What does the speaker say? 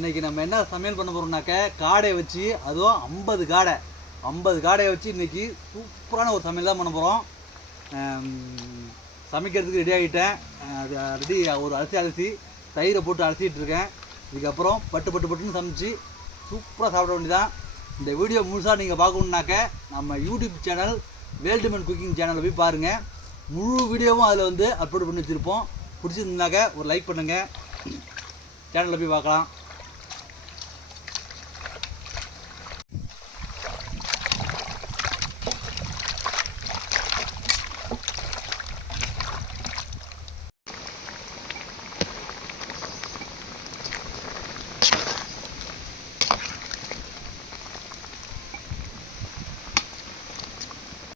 இன்றைக்கி நம்ம என்ன சமையல் பண்ண போகிறோம்னாக்க காடையை வச்சு, அதுவும் 50 காடையை வச்சு இன்றைக்கி சூப்பரான ஒரு சமையல் தான் பண்ண போகிறோம். சமைக்கிறதுக்கு ரெடி ஆகிட்டேன். அது ரெடி ஒரு அரிசி தயிரை போட்டு அலசிட்டு இருக்கேன். இதுக்கப்புறம் பட்டுன்னு சமைச்சு சூப்பராக சாப்பிட வேண்டியதான். இந்த வீடியோ முழுசாக நீங்கள் பார்க்கணுன்னாக்க நம்ம யூடியூப் சேனல் வேல்டுமன் குக்கிங் சேனலில் போய் பாருங்கள். முழு வீடியோவும் அதில் அப்லோட் பண்ணி வச்சுருப்போம். பிடிச்சிருந்தாக்க ஒரு லைக் பண்ணுங்கள். சேனலில் போய் பார்க்கலாம்.